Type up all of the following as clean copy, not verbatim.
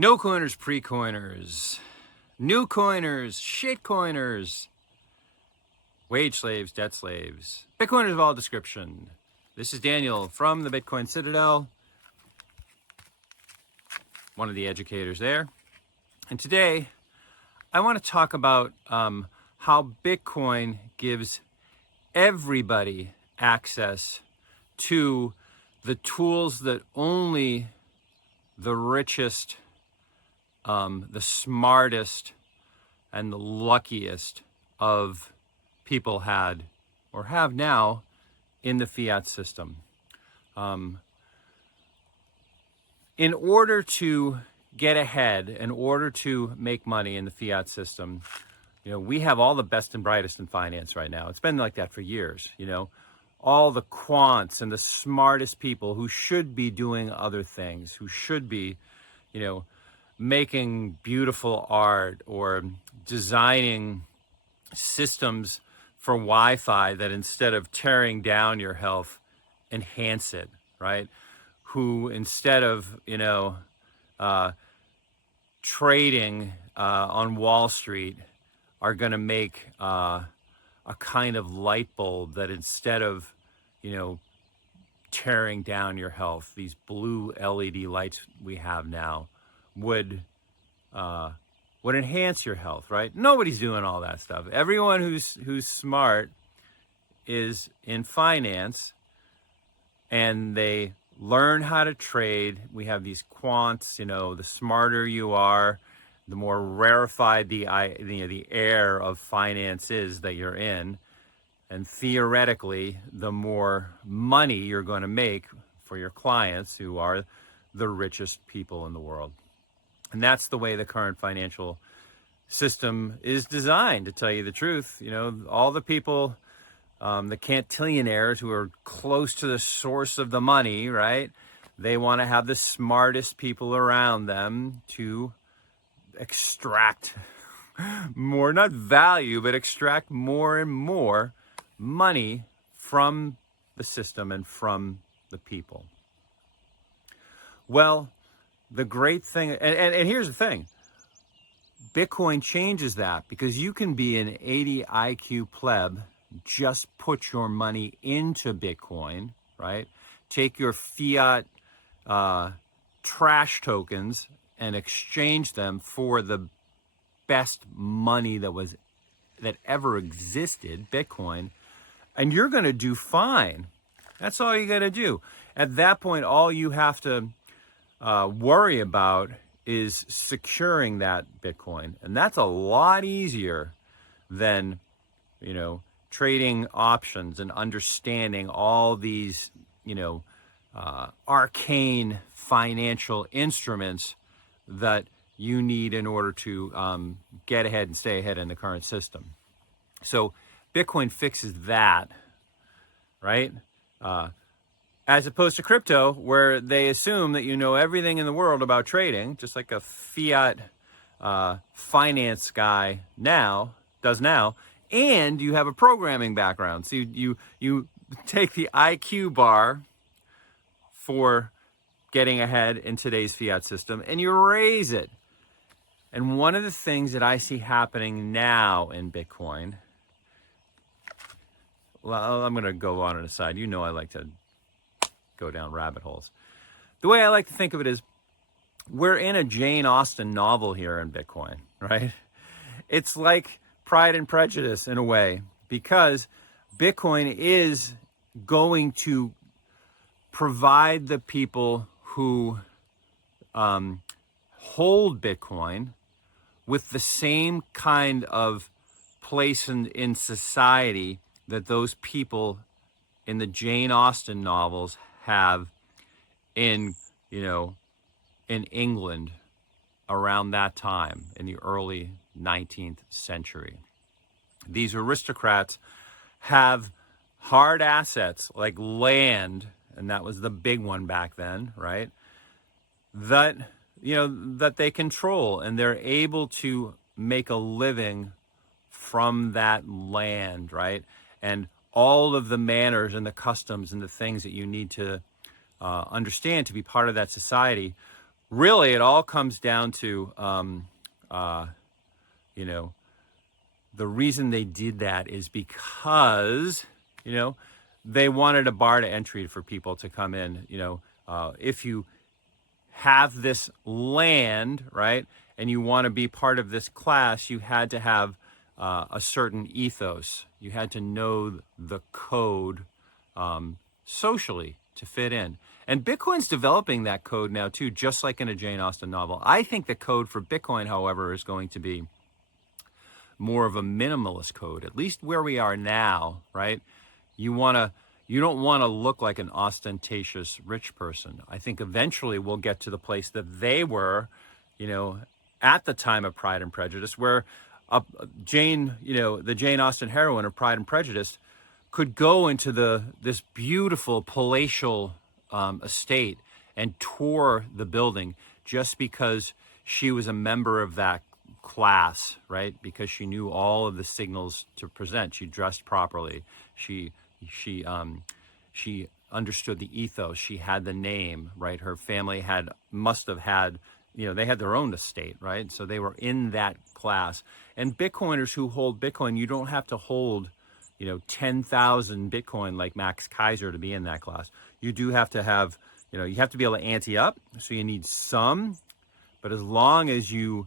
No coiners, pre-coiners, new coiners, shit coiners, wage slaves, debt slaves, Bitcoiners of all description. This is Daniel from the Bitcoin Citadel, one of the educators there. And today I want to talk about how Bitcoin gives everybody access to the tools that only the richest, the smartest, and the luckiest of people had or have now in the fiat system. In order to get ahead, in order to make money in the fiat system, we have all the best and brightest in finance right now. It's been like that for years, all the quants and the smartest people who should be doing other things, who should be, making beautiful art or designing systems for Wi-Fi that instead of tearing down your health, enhance it, right? Who instead of, trading on Wall Street are going to make a kind of light bulb that instead of, tearing down your health, these blue LED lights we have now would enhance your health, right? Nobody's doing all that stuff. Everyone who's smart is in finance, and they learn how to trade. We have these quants. The smarter you are, the more rarefied the air of finance is that you're in, and theoretically, the more money you're going to make for your clients, who are the richest people in the world. And that's the way the current financial system is designed, to tell you the truth. All the people, the cantillionaires who are close to the source of the money, right? They want to have the smartest people around them to extract more, not value, but extract more and more money from the system and from the people. Well, the great thing, and here's the thing, Bitcoin changes that, because you can be an 80 IQ pleb, just put your money into Bitcoin, right? Take your fiat trash tokens and exchange them for the best money that ever existed, Bitcoin, and you're going to do fine. That's all you got to do. At that point, all you have to worry about is securing that Bitcoin. And that's a lot easier than, trading options and understanding all these, arcane financial instruments that you need in order to get ahead and stay ahead in the current system. So Bitcoin fixes that, right? As opposed to crypto, where they assume that you know everything in the world about trading, just like a fiat finance guy does now, and you have a programming background. So you take the IQ bar for getting ahead in today's fiat system, and you raise it. And one of the things that I see happening now in Bitcoin, well, I'm going to go on an aside. I like to go down rabbit holes. The way I like to think of it is, we're in a Jane Austen novel here in Bitcoin, right? It's like Pride and Prejudice in a way, because Bitcoin is going to provide the people who hold Bitcoin with the same kind of place in society that those people in the Jane Austen novels have in England around that time, in the early 19th century. These aristocrats have hard assets like land, and that was the big one back then, right? That they control, and they're able to make a living from that land, right? And all of the manners and the customs and the things that you need to understand to be part of that society really, it all comes down to, you know, the reason they did that is because, you know, they wanted a bar to entry for people to come in. If you have this land, right, and you want to be part of this class, you had to have a certain ethos. You had to know the code socially to fit in. And Bitcoin's developing that code now too, just like in a Jane Austen novel. I think the code for Bitcoin, however, is going to be more of a minimalist code, at least where we are now, right? You don't want to look like an ostentatious rich person. I think eventually we'll get to the place that they were, at the time of Pride and Prejudice, where Jane, the Jane Austen heroine of Pride and Prejudice, could go into this beautiful palatial estate and tour the building just because she was a member of that class, right? Because she knew all of the signals to present. She dressed properly. She understood the ethos. She had the name, right? Her family must have had, they had their own estate, right? So they were in that class. And Bitcoiners who hold Bitcoin, you don't have to hold 10,000 Bitcoin like Max Kaiser to be in that class. You do have to have, you have to be able to ante up. So you need some, but as long as you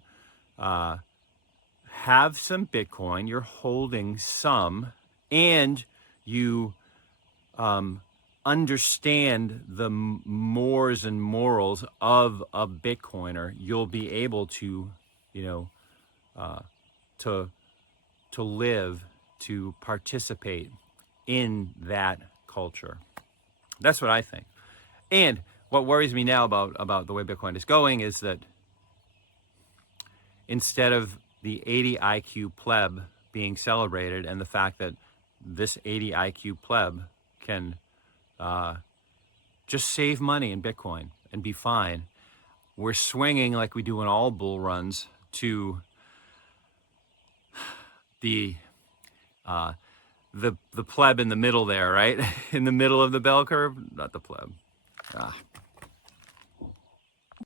have some Bitcoin, you're holding some, and you understand the mores and morals of a Bitcoiner, you'll be able to, to live, to participate in that culture. That's what I think. And what worries me now about the way Bitcoin is going is that instead of the 80 IQ pleb being celebrated, and the fact that this 80 IQ pleb can just save money in Bitcoin and be fine, we're swinging like we do in all bull runs to the pleb in the middle there, right? In the middle of the bell curve, not the pleb.